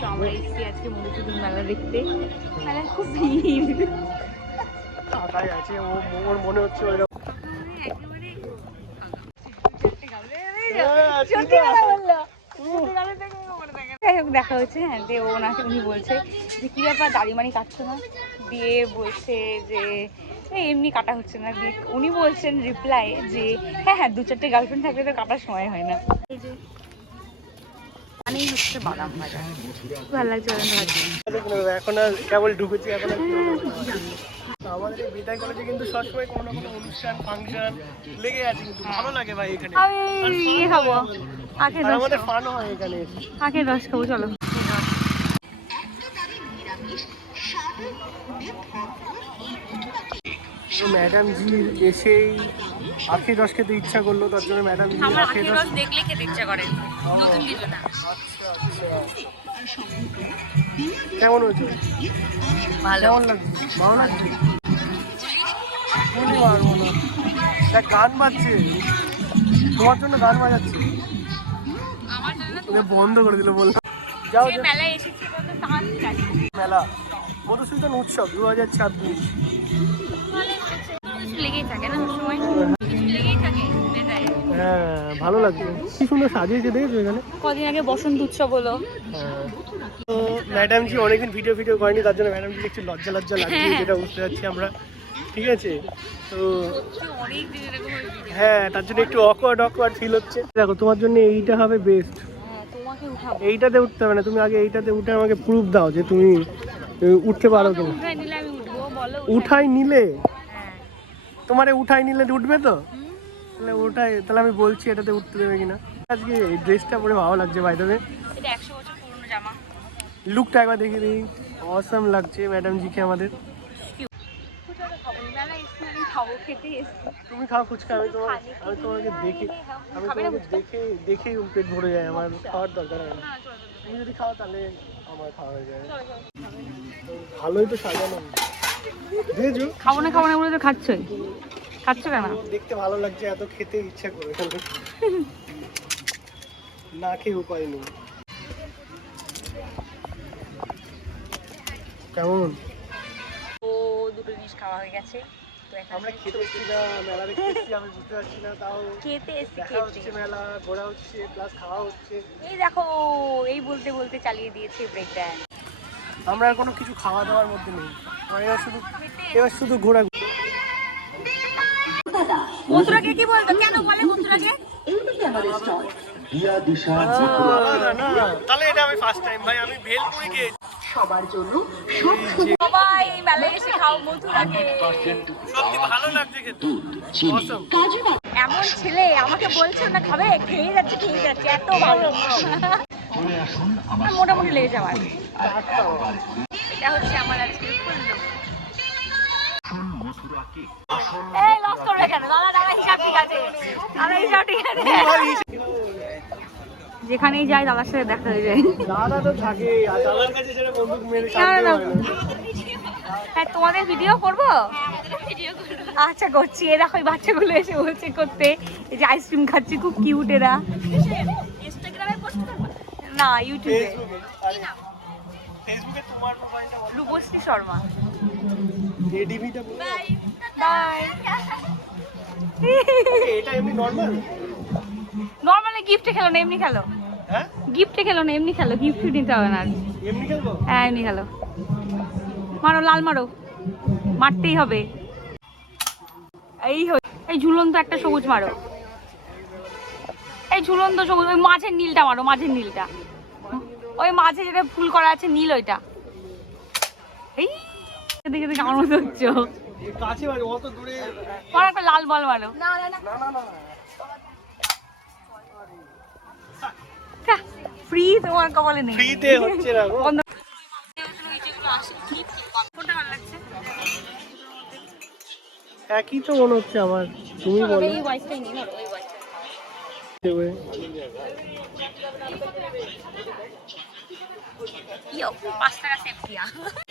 তো আমরা এসেছি আজকে মধুসূদন মেলা দেখতে। মেলায় খুব ভিড়। ফাঁকাই আছে, ওর মনে হচ্ছে ওইরকম। দেখা হচ্ছে, হ্যাঁ, যে উনি বলছে যে কি ব্যাপার দাড়িমানি কাটছো না, দিয়ে বলছে যে এমনি কাটা হচ্ছে না, দিয়ে উনি বলছেন রিপ্লাই যে হ্যাঁ হ্যাঁ 2-4টে গার্লফ্রেন্ড থাকলে তো কাটার সময় হয় না। এই যে মানেই হচ্ছে বাদাম ভাজা, ভালো লাগছে বাদাম ভাজা। এখন আর কেবল ঢুকেছি, এখন আর আমাদের এই বিদায় কলেজে কিন্তু সবসময় কোনো না কোনো অনুষ্ঠান ফাংশন লেগে আছে, কিন্তু ভালো লাগে ভাই এখানে। আমি ইয়ে খাবো, আখের রস, আমাদের ফানও হয় এখানে, আখের রস খাবো, চলো। ম্যাডাম জি এসেই আখের রস খেতে ইচ্ছা করলো, তার জন্য ম্যাডাম জি আমার আখের রস দেখলে খেতে ইচ্ছা করে, নতুন কিছু না। কেমন হয়েছে? ভালো। কেমন লাগছে? ভালো লাগছে? বলি পারবো না, দেখ গান বাজছে, তোমার জন্য গান বাজাচ্ছে, আমার জন্য বন্ধ করে দিল, বললাম যাও। যে মেলায় এসেছি কত শান্তি লাগছে। মেলা মধুসূদন উৎসব 2026 লেগেই থাকে না সবসময়, লেগেই থাকে মেলায়। হ্যাঁ ভালো লাগছে, কি সুন্দর সাজিয়েছে দেখেছো এখানে। কদিন আগে বসন্ত উৎসব হলো। হ্যাঁ, তো ম্যাডাম জি অনেকদিন ভিডিও করেনি, তার জন্য ম্যাডাম জি একটু লজ্জা লাগছে, যেটা বুঝতে পারছি আমরা, ঠিক আছে। তো অনেক দিন এরকম হ্যাঁ, তার জন্য একটু অকওয়ার্ড ফিল হচ্ছে। দেখো তোমার জন্য এইটা হবে বেস্ট, তোমাকে উঠাবো। এইটাতে উঠতে হবে না, তুমি আগে এইটাতে উঠে আমাকে প্রুফ দাও যে তুমি উঠতে পারো কিনা। উঠাই নিলে আমি উঠবো, বলো। উঠাই নিলে, হ্যাঁ। তোমারে উঠাই নিলে উঠবে তো, তাহলে আমি বলছি এটাতে উঠতে দেবে কিনা। আজকে এই ড্রেসটা পরে ভালো লাগছে ভাই, তবে এটা 100 বছর পুরনো জামা। লুকটা একবার দেখে দিই, অসাম লাগছে ম্যাডাম জিকে আমাদের। তুমি খাও ফুচকা, আমি তোমাকে দেখেই পেট ভরে যায়, আমার খাওয়ার দরকার হয় না। তুমি যদি খাও তাহলে আমার খাওয়া হয়ে যায়। ভালোই তো সাজানো, বুঝেছো? খাবো না বলে তো খাচ্ছই, খাচ্ছ কেন? দেখতে ভালো লাগছে, এত খেতে ইচ্ছা করে, না খেয়ে উপায় নেই। কেমন? ও দুটো জিনিস খাওয়া হয়ে গেছে, তো এখন আমরা খেতে এসেছি না মেলা দেখতে এসেছি, আমি বুঝতে পারছি না, তাও খেতে এসেছি, দেখা হচ্ছে, মেলা ঘোরা হচ্ছে প্লাস খাওয়া হচ্ছে। এই দেখো, এই বলতে বলতে চালিয়ে দিয়েছে ব্রেক ড্যান্স। আমরা আর কোনো কিছু খাওয়া দাওয়ার মধ্যে নেই, এবার শুধু ঘোরা। মথুরাকে কি বলতো, কেন বলে মথুরাকে? তাহলে এটা আমি ফার্স্ট টাইম ভাই, আমি ভেলপুরি খেয়েছি। সবার জন্য সবাই এই মেলায় এসে খাও মথুরাকে, সত্যি ভালো লাগছে খেতে, awesome। এমন ছেলে আমাকে বলছে না খাবে, খেয়ে যাচ্ছে এত ভালো, মোটামুটি লেগেছে আমার। এটা হচ্ছে আমার আজকে ফুল লুক। এই লস করবে কেন দাদা, হিসাব ঠিক আছে, যেখানেই যাই দাদার সাথে দেখা হয়ে যায়। দাদা তো থাকে, আর দাদার কাছে সেটা বন্দুক মেরে হ্যাঁ, তোমাদের ভিডিও করবো, আচ্ছা করছি। এ দেখো এই বাচ্চাগুলো এসে বলছে করতে, এই যে আইসক্রিম খাচ্ছে, খুব কিউট এরা। ইনস্টাগ্রামে পোস্ট করবা না, ইউটিউবে। ফেসবুকে তোমার প্রোফাইলটা বলো। রূপশ্রী শর্মা। এডিভিটা বলো। বাই। এটা এমনি নরমালি গিফটে খেলো না, এমনি খেলো। হ্যাঁ, গিফটে খেলো না, এমনি খেলো, গিফট নিতে হবে না। এমনি খেলবো। হ্যাঁ এমনি খেলো, মারো লাল মারো, মারতেই হবে। এই ঝুলন্ত একটা সবুজ মারো, এই ঝুলন্ত সবুজ, ওই মাঝের নীলটা মারো, মাঝের নীলটা, ওই মাঝে যেটা ফুল করা আছে নীল, ওইটা। এই দেখে দেখে আমার মতো হচ্ছে, কাছে বাড়ি অত দূরে, মারো একটা লাল বল মারো। না ফ্রি তোমার কপালে নেই, ফ্রিতে হচ্ছে না গো। একই তো মনে হচ্ছে আমার, তুমি বলো। এই ওয়াইসটাই নিয়ে নাও, ওই ওয়াইসটা। ইয়ো 5 টাকা সেভ দিয়া।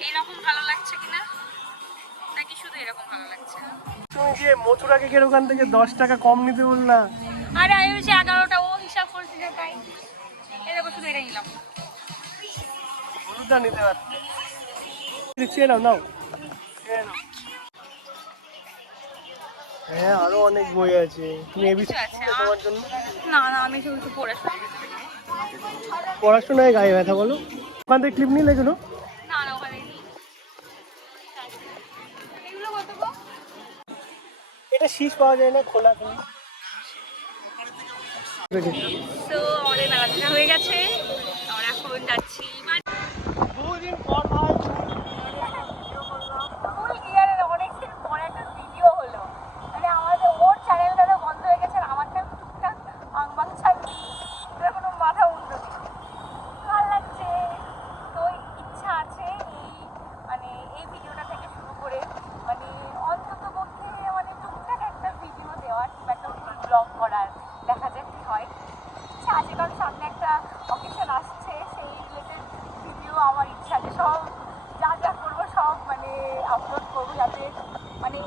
এরকম ভালো লাগছে কিনা, নাকি শুধু এরকম ভালো লাগছে? তুমি যে মথুরা কেকের ওখান থেকে 10 টাকা কম নিতে বললা। আরে আমি হচ্ছে 11টা, ও হিসাব করছিল তাই। এই দেখো শুধু এটাই নিলাম। হলুদটা নিতে পারতে। চেয়ে নাও নাও, চেয়ে নাও। হ্যাঁ আরো অনেক বই আছে, তুমি এবিসি তোমার জন্য। না না, আমি শুধু পড়াশোনা। পড়াশোনায় গায়ে ব্যথা বলো, ওখান থেকে ক্লিপ নিলে কেন? না না, ওখানে নেই। এগুলো কত গো? এটা শীষ পাওয়া যায় না খোলা তুমি? তো আমাদের মেলা দেখা হয়ে গেছে, আমরা এখন যাচ্ছি দুদিন পর ভাই ফুল গিয়ারের। অনেকদিন পরে একটা ভিডিও হলো, মানে আমাদের ওর চ্যানেলটা তো বন্ধ হয়ে গেছে আর আমারটা টুকটাক আংবাং ছাড়ছি, এটার কোনো মাথা মুন্ডু নেই। ভালো লাগছে। তো ইচ্ছা আছে মানে এই ভিডিওটা থেকে শুরু করে মানে অন্তত পক্ষে মানে টুকটাক একটা ভিডিও দেওয়ার কিংবা একটা ব্লগ করার, দেখা যাক কি হয়। ইচ্ছা আছে কারণ সামনে একটা অকেশন আসছে, সেই রিলেটেড ভিডিও আমার ইচ্ছা আছে। সব যা যা করবো সব মানে আপলোড করবো, যাতে মানে